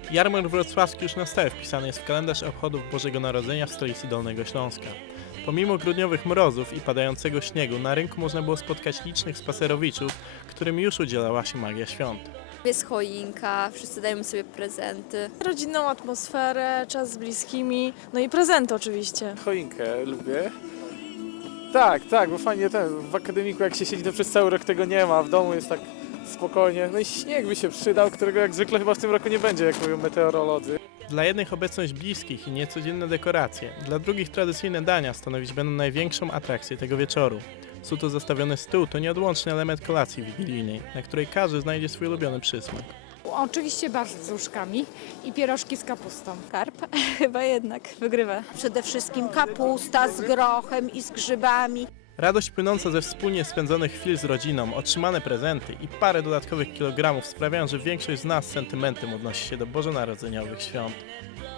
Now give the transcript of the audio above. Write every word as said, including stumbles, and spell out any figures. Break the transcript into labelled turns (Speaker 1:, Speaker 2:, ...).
Speaker 1: Jarmark wrocławski już na stałe wpisany jest w kalendarz obchodów Bożego Narodzenia w stolicy Dolnego Śląska. Pomimo grudniowych mrozów i padającego śniegu, na rynku można było spotkać licznych spacerowiczów, którym już udzielała się magia świąt.
Speaker 2: Jest choinka, wszyscy dają sobie prezenty.
Speaker 3: Rodzinną atmosferę, czas z bliskimi, no i prezenty oczywiście.
Speaker 4: Choinkę lubię. Tak, tak, bo fajnie ten, w akademiku jak się siedzi, to przez cały rok tego nie ma, w domu jest tak spokojnie. No i śnieg by się przydał, którego jak zwykle chyba w tym roku nie będzie, jak mówią meteorolodzy.
Speaker 1: Dla jednych obecność bliskich i niecodzienne dekoracje, dla drugich tradycyjne dania stanowić będą największą atrakcję tego wieczoru. Suto zastawiony stół to nieodłączny element kolacji wigilijnej, na której każdy znajdzie swój ulubiony przysmak.
Speaker 5: Oczywiście barszcz z różkami i pierożki z kapustą.
Speaker 2: Karp chyba jednak wygrywa.
Speaker 6: Przede wszystkim kapusta z grochem i z grzybami.
Speaker 1: Radość płynąca ze wspólnie spędzonych chwil z rodziną, otrzymane prezenty i parę dodatkowych kilogramów sprawiają, że większość z nas z sentymentem odnosi się do bożonarodzeniowych świąt.